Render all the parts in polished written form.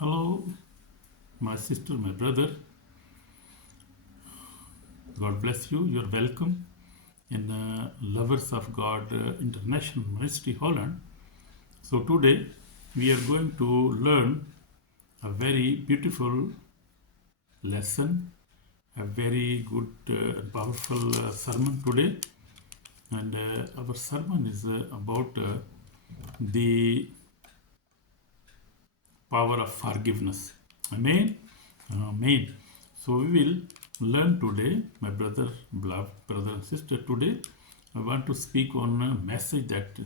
Hello, my sister, my brother. God bless you. You're welcome in Lovers of God International Ministry Holland. So, today we are going to learn a very beautiful lesson, a very good and powerful sermon today. And our sermon is about the power of forgiveness. Amen. Amen. So we will learn today, my beloved brother and sister. Today, I want to speak on a message that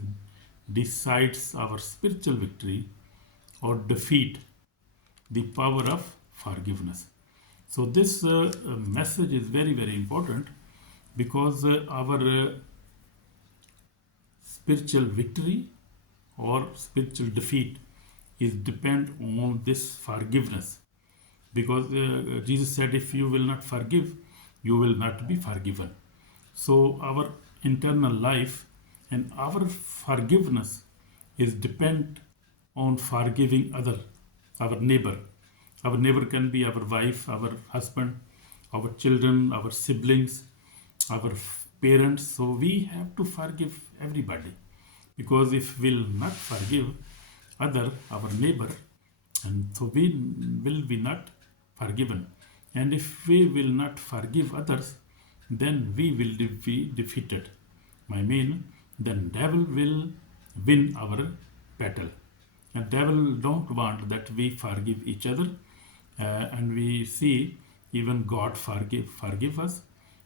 decides our spiritual victory or defeat, the power of forgiveness. So this message is very, very important because our spiritual victory or spiritual defeat is depend on this forgiveness, because Jesus said, if you will not forgive, you will not be forgiven. So our internal life and our forgiveness is depend on forgiving our neighbor. Our neighbor can be our wife, our husband, our children, our siblings, our parents. So we have to forgive everybody, because if we'll not forgive our neighbor, and so we will be not forgiven. And if we will not forgive others, then we will be defeated. I mean, then devil will win our battle. And devil don't want that we forgive each other. And we see even God forgive us.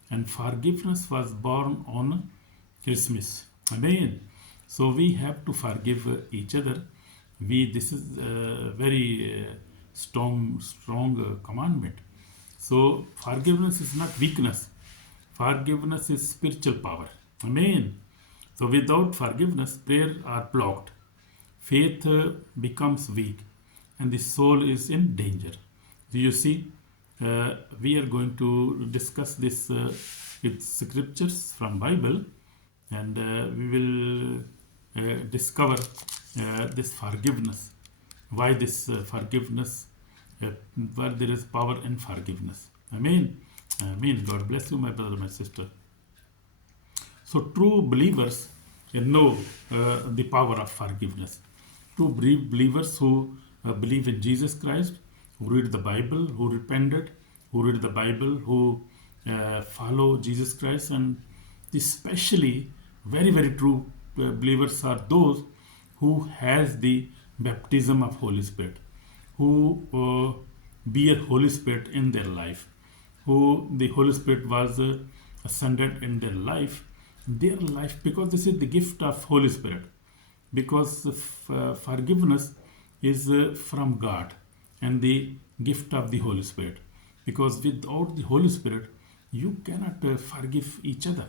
And forgiveness was born on Christmas. Amen. So we have to forgive each other. This is a very strong commandment. So forgiveness is not weakness. Forgiveness is spiritual power. Amen. So without forgiveness, prayer are blocked. Faith becomes weak, and the soul is in danger. Do you see? We are going to discuss this with scriptures from Bible, and we will discover this forgiveness. Why this forgiveness? Where there is power in forgiveness. Amen. Amen. God bless you, my brother, my sister. So true believers know the power of forgiveness. True believers who believe in Jesus Christ, who read the Bible, who repented, who read the Bible, who follow Jesus Christ, and especially very, very true believers are those who has the baptism of Holy Spirit, who bear Holy Spirit in their life, who the Holy Spirit was ascended in their life, because this is the gift of Holy Spirit. Because forgiveness is from God and the gift of the Holy Spirit. Because without the Holy Spirit, you cannot forgive each other.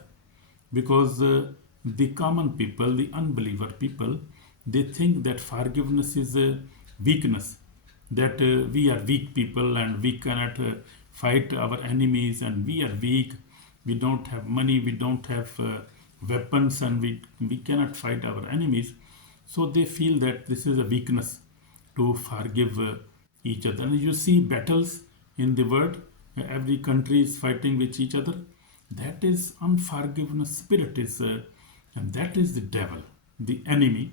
Because the common people, the unbeliever people, they think that forgiveness is a weakness, that we are weak people and we cannot fight our enemies, and we are weak, we don't have money, we don't have weapons, and we cannot fight our enemies. So they feel that this is a weakness to forgive each other. And you see battles in the world, every country is fighting with each other. That is unforgiveness spirit, and that is the devil. The enemy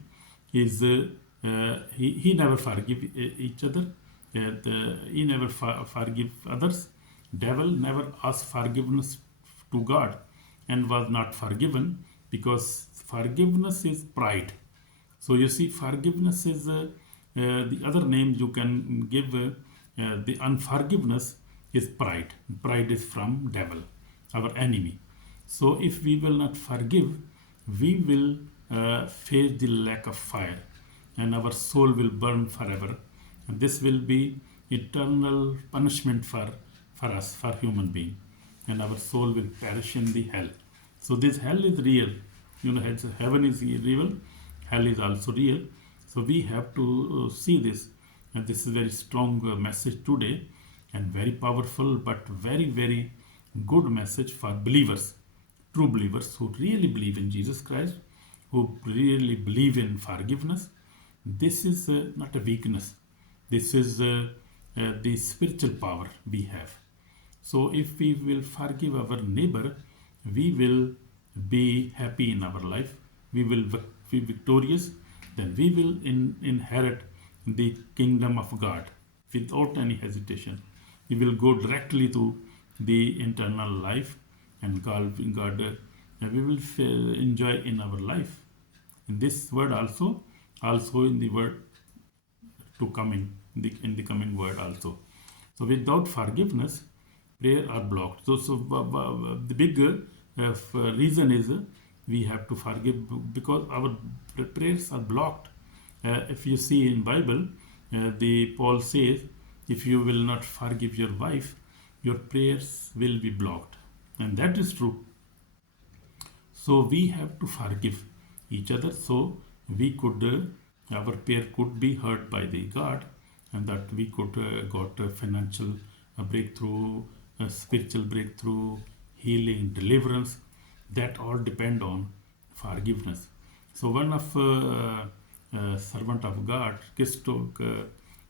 is he never forgive each other. He never forgive others. Devil never asked forgiveness to God and was not forgiven, because forgiveness is pride. So you see, forgiveness is the other name you can give. The unforgiveness is pride. Pride is from devil, our enemy. So if we will not forgive, we will face the lack of fire, and our soul will burn forever. And this will be eternal punishment for us, for human being, and our soul will perish in the hell. So this hell is real. Heaven is real, hell is also real. So we have to see this, and this is a very strong message today, and very powerful, but very, very good message for believers, true believers who really believe in Jesus Christ, who really believe in forgiveness. This is not a weakness. This is the spiritual power we have. So if we will forgive our neighbor, we will be happy in our life. We will be victorious. Then we will inherit the kingdom of God without any hesitation. We will go directly to the eternal life, and God we will enjoy in our life. In this word also in the word to come in the coming word also. So without forgiveness, prayer are blocked. The big reason is we have to forgive because our prayers are blocked. If you see in Bible, the Paul says, if you will not forgive your wife, your prayers will be blocked, and that is true. So we have to forgive each other, so we could our prayer could be heard by the God, and that we could got a financial breakthrough, a spiritual breakthrough, healing, deliverance. That all depend on forgiveness. So one of servant of God, Chris took,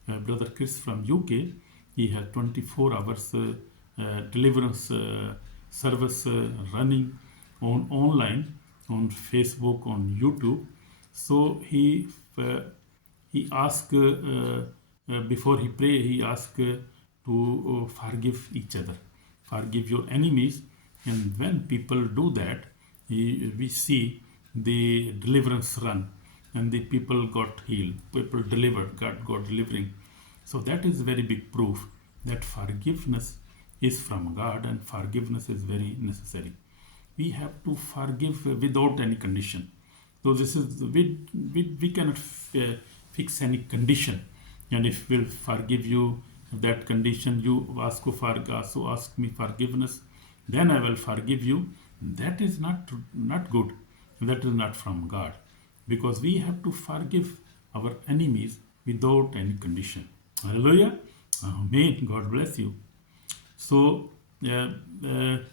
brother Chris from UK, he had 24 hours deliverance service running on online, on Facebook, on YouTube. So he asked before he pray, he asked to forgive each other, forgive your enemies, and when people do that, we see the deliverance run, and the people got healed, people delivered, God got delivering. So that is very big proof that forgiveness is from God, and forgiveness is very necessary. We have to forgive without any condition. So this is we cannot fix any condition, and if we'll forgive you that condition, you ask me forgiveness, then I will forgive you. That is not good. That is not from God, because we have to forgive our enemies without any condition. Hallelujah. Amen. God bless you. So the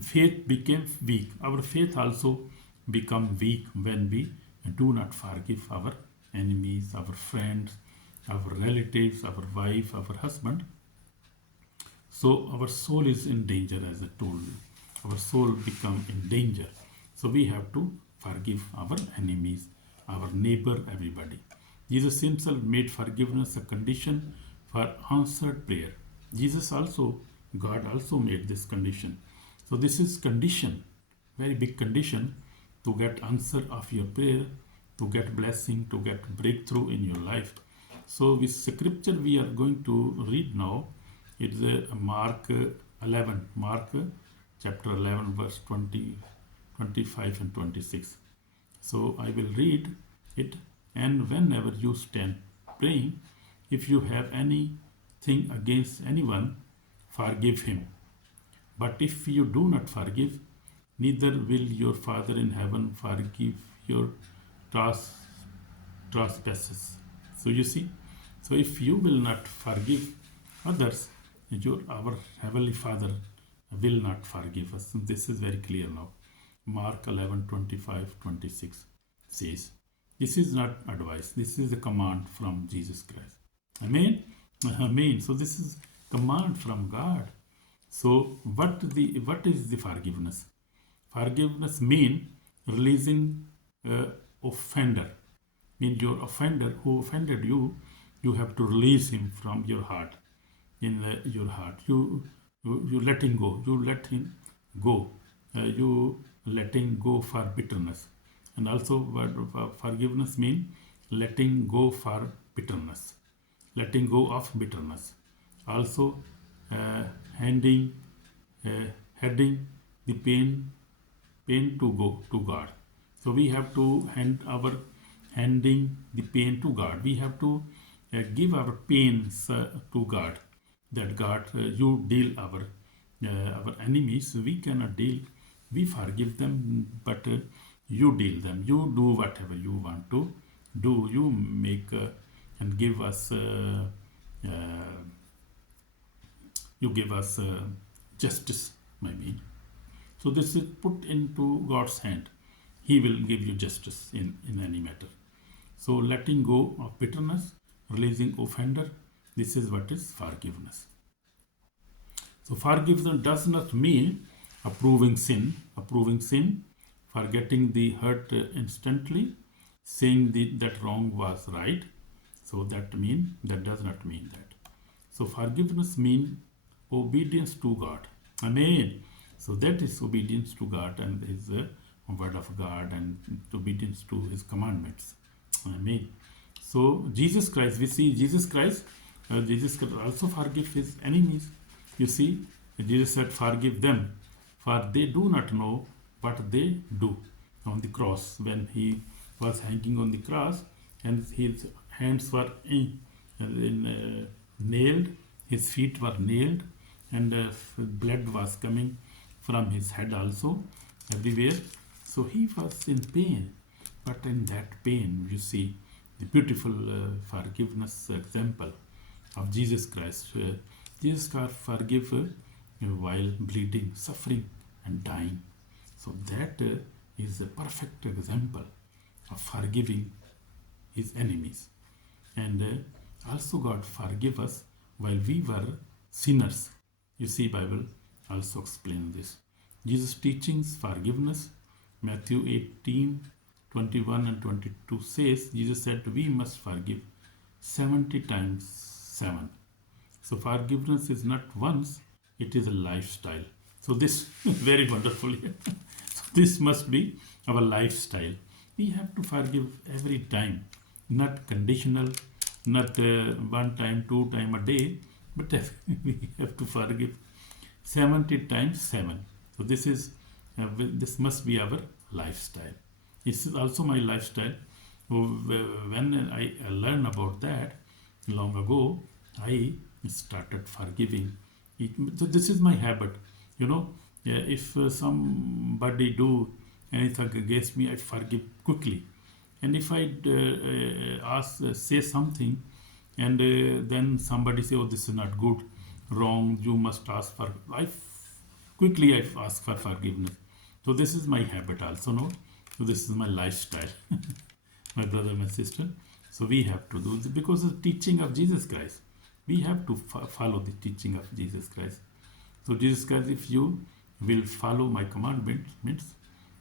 faith became weak. Our faith also become weak when we do not forgive our enemies, our friends, our relatives, our wife, our husband. So our soul is in danger, as I told you. Our soul become in danger. So we have to forgive our enemies, our neighbor, everybody. Jesus himself made forgiveness a condition for answered prayer. God also made this condition. So this is condition, very big condition to get answer of your prayer, to get blessing, to get breakthrough in your life. So this scripture we are going to read now, it's Mark 11, Mark chapter 11 verse 20, 25 and 26. So I will read it. And whenever you stand praying, if you have anything against anyone, forgive him. But if you do not forgive, neither will your Father in heaven forgive your trespasses. So you see, so if you will not forgive others, our Heavenly Father will not forgive us. This is very clear now. Mark 11, 25, 26 says, this is not advice, this is a command from Jesus Christ. Amen? Amen. So this is command from God. So what is the forgiveness? Forgiveness mean releasing offender. Mean your offender who offended you, you have to release him from your heart. In your heart, you let him go. You let him go. You letting go for bitterness. And also forgiveness mean letting go for bitterness, letting go of bitterness. Also heading the pain to go to God. So we have to handing the pain to God. We have to give our pains to God. That God, you deal our enemies. We cannot deal. We forgive them, but you deal them. You do whatever you want to do. You make and give us. You give us justice. I mean, so this is put into God's hand. He will give you justice in any matter. So letting go of bitterness releasing offender. This is what is forgiveness. So forgiveness does not mean approving sin, forgetting the hurt instantly, saying that wrong was right. So that does not mean that. So forgiveness means obedience to God. Amen. So that is obedience to God and His word of God and obedience to His commandments. Amen. So Jesus Christ, we see Jesus Christ also forgive His enemies. You see, Jesus said, "Forgive them, for they do not know what they do." On the cross, when He was hanging on the cross, and His hands were nailed, His feet were nailed, and blood was coming from His head also, everywhere. So He was in pain, but in that pain, you see the beautiful forgiveness example of Jesus Christ. Jesus Christ forgive while bleeding, suffering, and dying. So that is a perfect example of forgiving His enemies. And also God forgive us while we were sinners. You see, Bible also explain this. Jesus' teachings, forgiveness, Matthew 18:21 and 22 says, Jesus said we must forgive 70 times 7. So forgiveness is not once, it is a lifestyle. So this is very wonderful. So this must be our lifestyle. We have to forgive every time, not conditional, not one time, 2 times a day, but we have to forgive 70 times 7. So this must be our lifestyle. This is also my lifestyle. When I learned about that long ago, I started forgiving. So this is my habit. If somebody do anything against me, I forgive quickly. And if I say something, and then somebody say, "Oh, this is not good, wrong, you must ask for," quickly I ask for forgiveness. So this is my habit also, no? So this is my lifestyle, my brother, my sister. So we have to do this because of the teaching of Jesus Christ. We have to follow the teaching of Jesus Christ. So Jesus Christ, if you will follow my commandments,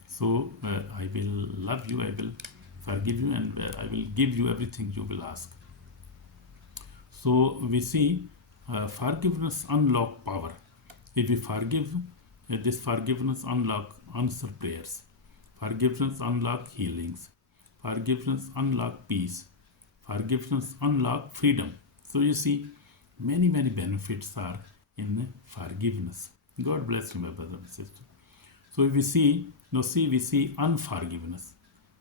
so I will love you, I will forgive you, and I will give you everything you will ask. So we see forgiveness unlock power. If we forgive, this forgiveness unlock answer prayers. Forgiveness unlock healings. Forgiveness unlock peace. Forgiveness unlock freedom. So you see, many benefits are in forgiveness. God bless you, my brother and sister. So we see unforgiveness.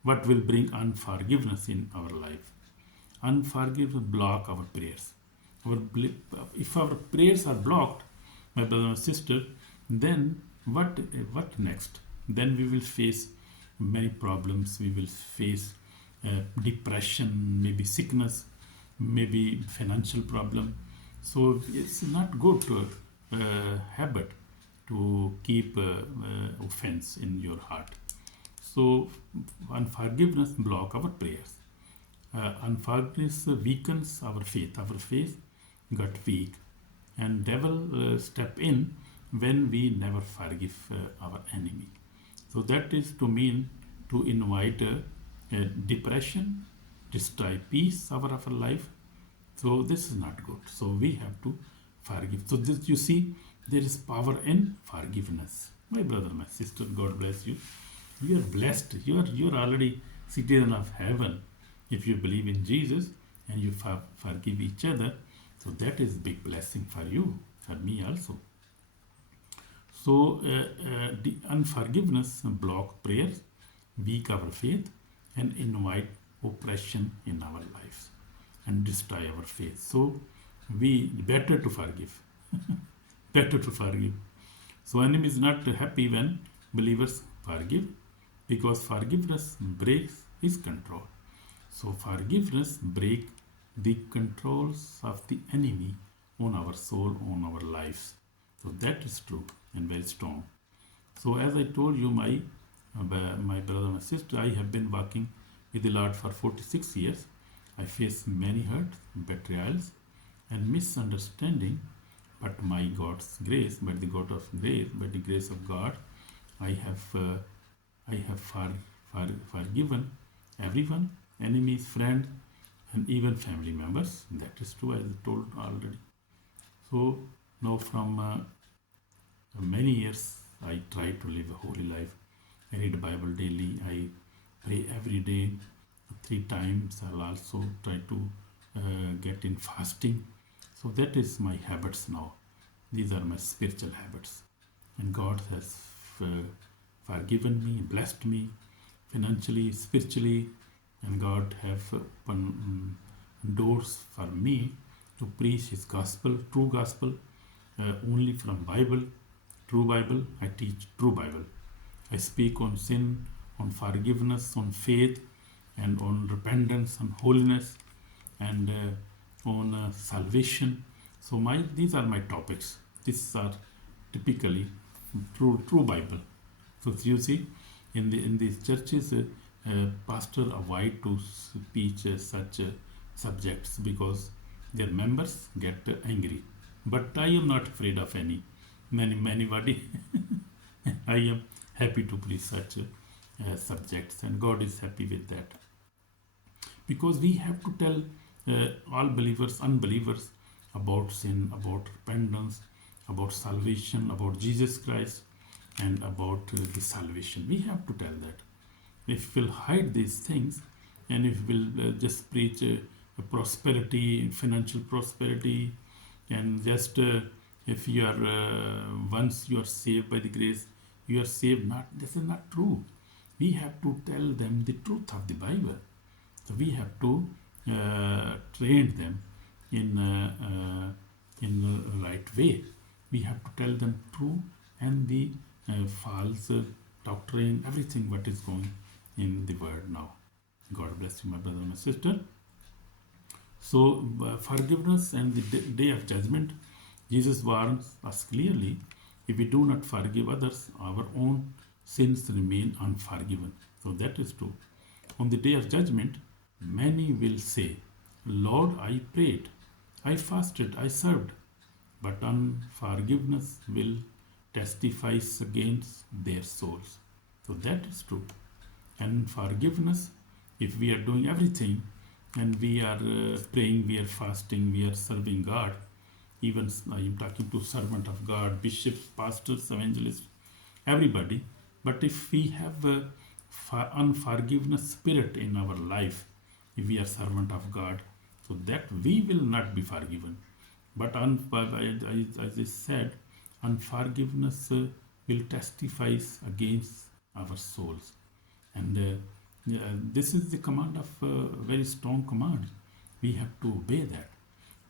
What will bring unforgiveness in our life? Unforgiveness block our prayers. If our prayers are blocked, my brother and sister, then what next? Then we will face many problems. We will face depression, maybe sickness, maybe financial problem. So it's not good to habit to keep offense in your heart. So unforgiveness block our prayers. Unforgiveness weakens our faith. Our faith got weak, and devil step in when we never forgive our enemy. So that is to mean to invite depression, destroy peace over our life. So this is not good. So we have to forgive. So this, you see, there is power in forgiveness. My brother, my sister, God bless you. You are blessed. You are already citizen of heaven if you believe in Jesus and you forgive each other. So that is big blessing for you, for me also. So the unforgiveness block prayers, weak our faith, and invite oppression in our lives and destroy our faith. So we better to forgive. Better to forgive. So enemy is not happy when believers forgive, because forgiveness breaks his control. So forgiveness break the controls of the enemy on our soul, on our lives. So that is true and very strong. So as I told you, my brother and sister, I have been working with the Lord for 46 years. I face many hurts, betrayals, and misunderstanding, but by the grace of God, I have forgiven everyone, enemies, friends, and even family members. That is true, as I told already. So now from many years, I try to live a holy life. I read the Bible daily. I pray every day, 3 times. I'll also try to get in fasting. So that is my habits now. These are my spiritual habits. And God has forgiven me, blessed me financially, spiritually, and God have opened doors for me to preach His gospel, true gospel, only from Bible, true Bible. I teach true Bible. I speak on sin, on forgiveness, on faith, and on repentance, on holiness, and on salvation. So these are my topics. These are typically true Bible. So you see, in these churches, pastor avoid to speak such subjects because their members get angry. But I am not afraid of anybody. I am happy to preach such subjects, and God is happy with that. Because we have to tell all believers, unbelievers, about sin, about repentance, about salvation, about Jesus Christ, and about the salvation. We have to tell that. If we'll hide these things, and if we'll just preach prosperity, financial prosperity, and just if you are once you are saved by the grace, you are saved. Not this is not true. We have to tell them the truth of the Bible. So we have to train them in the right way. We have to tell them true and the false doctrine, everything what is going in the word now. God bless you, my brother and my sister. So forgiveness and the day of judgment, Jesus warns us clearly, if we do not forgive others, our own sins remain unforgiven. So that is true. On the day of judgment, many will say, Lord, I prayed, I fasted, I served, but unforgiveness will testify against their souls. So that is true. And forgiveness, if we are doing everything and we are praying, we are fasting, we are serving God, even I am talking to servant of God, bishops, pastors, evangelists, everybody. But if we have a unforgiveness spirit in our life, if we are servant of God, so that we will not be forgiven. But as I said, unforgiveness will testify against our souls. And this is the command of very strong command. We have to obey that.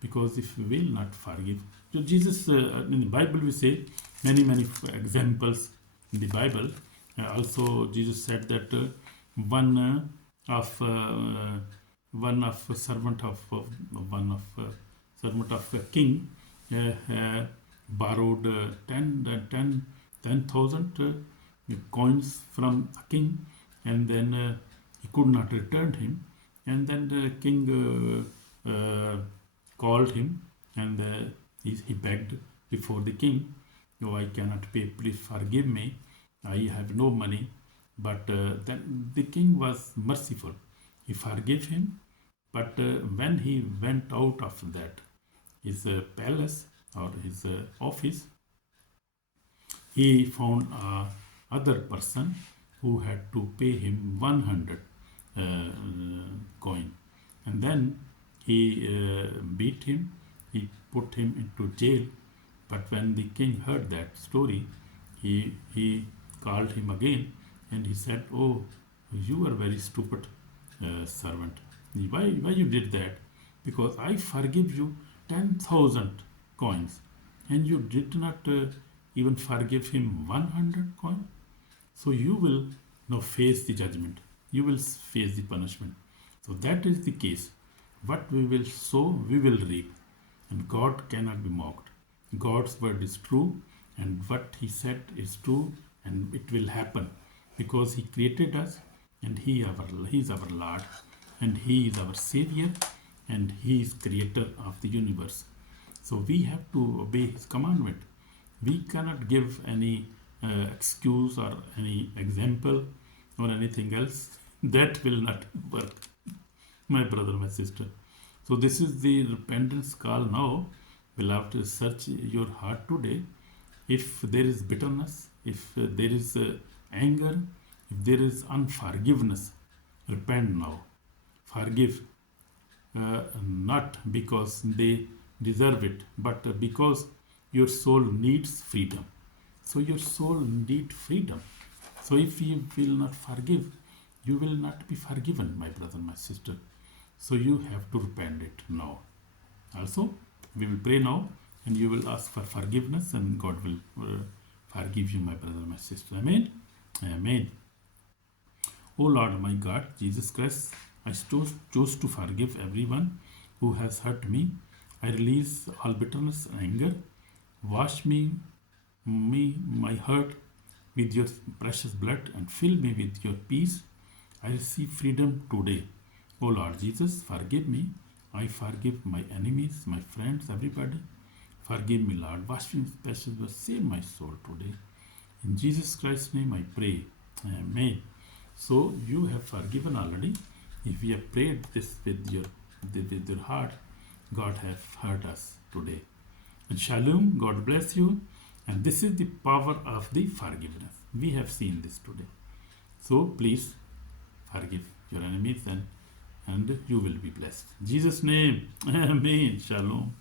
Because if we will not forgive, so Jesus in the Bible we say many examples in the Bible. Also Jesus said that one of servant of a king borrowed 10,000 coins from a king, and then he could not return him, and then the king called him, and he begged before the king, "Oh, I cannot pay, please forgive me, I have no money." But then the king was merciful. He forgave him, but when he went out of that, his palace or his office, he found other person who had to pay him 100 coin, and then he beat him, he put him into jail. But when the king heard that story, he called him again, and he said, "Oh, you are very stupid servant. Why you did that? Because I forgive you 10,000 coins, and you did not even forgive him 100 coin. So you will now face the judgment. You will face the punishment." So that is the case. What we will sow, we will reap. And God cannot be mocked. God's word is true, and what He said is true, and it will happen because He created us, and He is our Lord, and He is our Savior, and He is Creator of the universe. So we have to obey His commandment. We cannot give any excuse or any example or anything else. That will not work, my brother, my sister. So this is the repentance call now. Beloved, search your heart today. If there is bitterness, if there is anger, if there is unforgiveness, repent now. Forgive, not because they deserve it, but because your soul needs freedom. So your soul needs freedom. So if you will not forgive, you will not be forgiven, my brother, my sister. So you have to repent it now. Also, we will pray now, and you will ask for forgiveness, and God will forgive you, my brother, my sister. Amen. Amen. O Lord, my God, Jesus Christ, I chose to forgive everyone who has hurt me. I release all bitterness and anger. Wash my hurt with your precious blood, and fill me with your peace. I receive freedom today. O Lord Jesus, forgive me. I forgive my enemies, my friends, everybody. Forgive me, Lord. Wash me with precious blood. Save my soul today. In Jesus Christ's name I pray. Amen. So you have forgiven already. If you have prayed this with your heart, God has heard us today. And shalom, God bless you. And this is the power of the forgiveness. We have seen this today. So please forgive your enemies, and you will be blessed. In Jesus' name, amen. Shalom.